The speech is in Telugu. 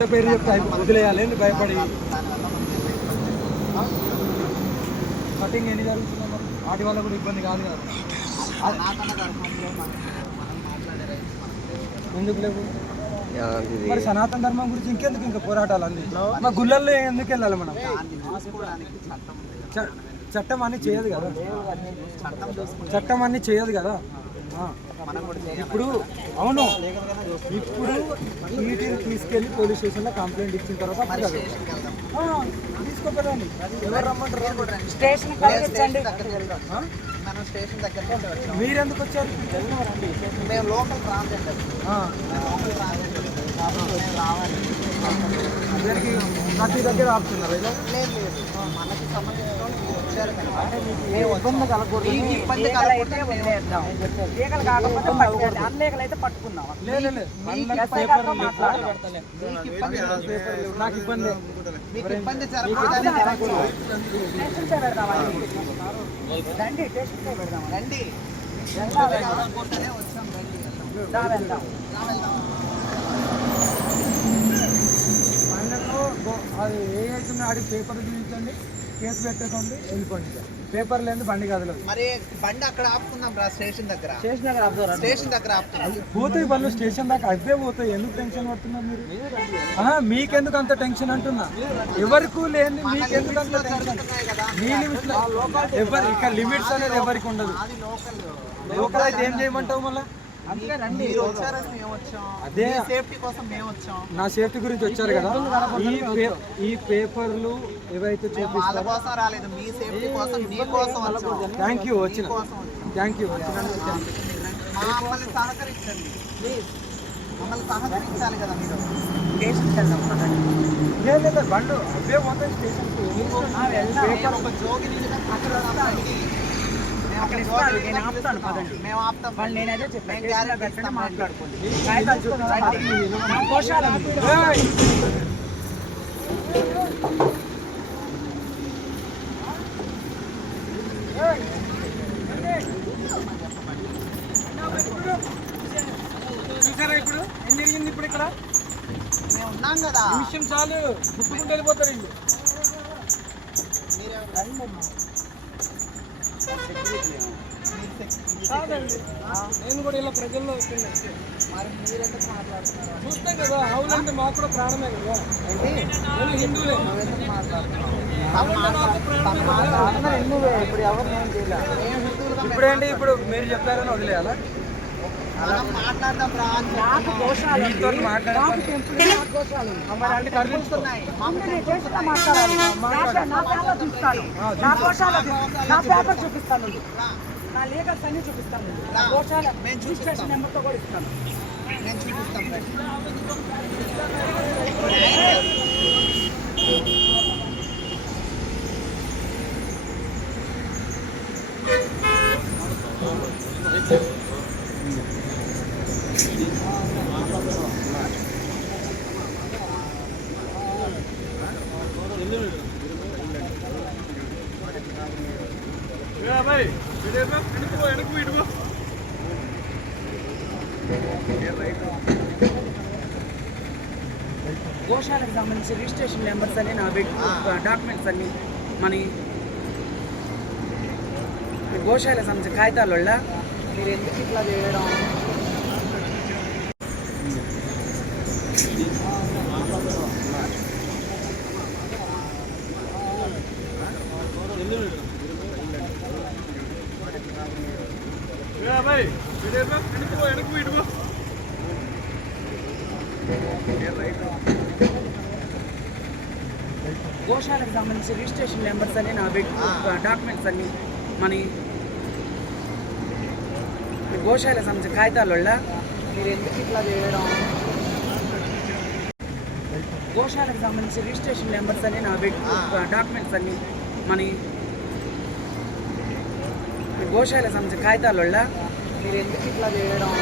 పేరు చెప్తే వదిలేయాలి. ఏంటి భయపడి? కటింగ్ ఎన్ని జరుగుతుందో వాటి వల్ల కూడా ఇబ్బంది కాదు కదా. ఎందుకు లేవు? మరి సనాతన ధర్మం గురించి ఇంకెందుకు ఇంకా పోరాటాలు అంది మా గుళ్ళల్లో ఎందుకు వెళ్ళాలి మనం? చట్టం అన్ని చేయదు కదా. చట్టం అన్ని చేయదు కదా. ఇప్పుడు అవును. ఇప్పుడు నీటిని తీసుకెళ్ళి పోలీస్ స్టేషన్లో కంప్లైంట్ ఇచ్చిన తర్వాత తీసుకోపోరండి ఎవరు రమ్మంటారు? స్టేషన్ కలిగించండి ఆ? మనం స్టేషన్ దగ్గరికి వచ్చాం. మీరెందుకు వచ్చారు మేము లోకల్ ట్రాన్స్జెండర్ ఆ, లోకల్ ట్రాన్స్జెండర్ రావాలి. అందరికి ప్రతి దగ్గర ఆపుతున్నారు లేదు మనకి ఇబ్బంది కలగకూడదు. ఇబ్బంది ఈగలు కాకపోతే పట్టుకోండి అన్లీగలు అయితే పట్టుకుందాం. నాకు ఇబ్బంది మీకు ఇబ్బంది రండి పెడదాం రండి. వచ్చాం రండి. అది ఏ అవుతుందో ఆడికి పేపర్ చూపించండి కేసు పెట్టకండి వెళ్ళిపోండి. పేపర్ లేదు బండి కదలదు మరి బండి అక్కడ ఆపుకుందాం రా స్టేషన్ దగ్గర. స్టేషన్ దగ్గర అబ్జర్వ్ స్టేషన్ దగ్గర ఆపుతున్నాం పోతాయి వాళ్ళు స్టేషన్ దాకా అవే పోతాయి. ఎందుకు టెన్షన్ పడుతున్నారు మీరు? ఆహా, మీకెందుకు అంత టెన్షన్ అంటున్నా? ఎవరికి లేని మీకెందుకు అంత టెన్షన్? మీ లిమిట్స్ ఎవరి ఇక్కడ లిమిట్స్ అనేది ఎవరికి ఉండదు. అది లోకల్. లోకల్ అయితే ఏం చేయమంటావు మళ్ళీ? అదే. సేఫ్టీ కోసం మేము వచ్చాం. నా సేఫ్టీ గురించి వచ్చారు కదా. ఈ ఈ పేపర్లు ఏవైతే మేము వాళ్ళ కోసం రాలేదు. మీ సేఫ్టీ కోసం మీ కోసం వచ్చాం. థ్యాంక్ యూ వచ్చిన థ్యాంక్ యూ బండ్లు. అవే పోతాయి స్టేషన్కి పేపర్ ఒక జోగి అక్కడ నేను ఆపుతాను. పదండి. మేము ఆపుతాం. వాళ్ళు చెప్పాను గ్యారెంటీ. మాట్లాడుకోండి! చూసారా ఇప్పుడు? ఏం జరిగింది ఇప్పుడు ఇక్కడ? మేము ఉన్నాం కదా. నిమిషం చాలు. గుట్టుకుంటూ వెళ్ళిపోతారు వీళ్ళు. మీరు కాదండి నేను కూడా ఇలా ప్రజల్లో వస్తున్నాను మరి మీరు మాట్లాడుతున్నారు చూస్తాం కదా హౌల్ అంటే మాకు కూడా ప్రాణమే కదా నేను హిందువులే ఎందుకు ఇప్పుడు ఎవరు ఇప్పుడు మీరు చెప్పారని వదిలేయాలా? చూపిస్తాను నా దోషాలు నా పేపర్ చూపిస్తాను నా లీగల్స్ అన్ని చూపిస్తాను నా దోషాలు రిజిస్ట్రేషన్ నెంబర్తో కూడా ఇస్తాను నేను చూపిస్తాం రండి. గోశాలకు సంబంధించి రిజిస్ట్రేషన్ నెంబర్స్ అన్ని నా డాక్యుమెంట్స్ అన్ని మన గోశాలకు సంబంధించిన కాగితాల వల్ల మీరు ఎందుకు ఇట్లా చేయడం గోశాలకు సంబంధించి రిజిస్ట్రేషన్ నెంబర్స్ అన్ని నా డాక్యుమెంట్స్ అన్ని మన గోశాలకు సంబంధించిన కాగితాల వల్ల మీరు ఎందుకు ఇట్లా చేయడం గోశాలకు సంబంధించి రిజిస్ట్రేషన్ నెంబర్స్ అన్ని నా డాక్యుమెంట్స్ అన్ని మన గోశాలకు సంబంధించిన కాగితాల వల్ల మీరు ఎందుకు ఇట్లా చేయడం?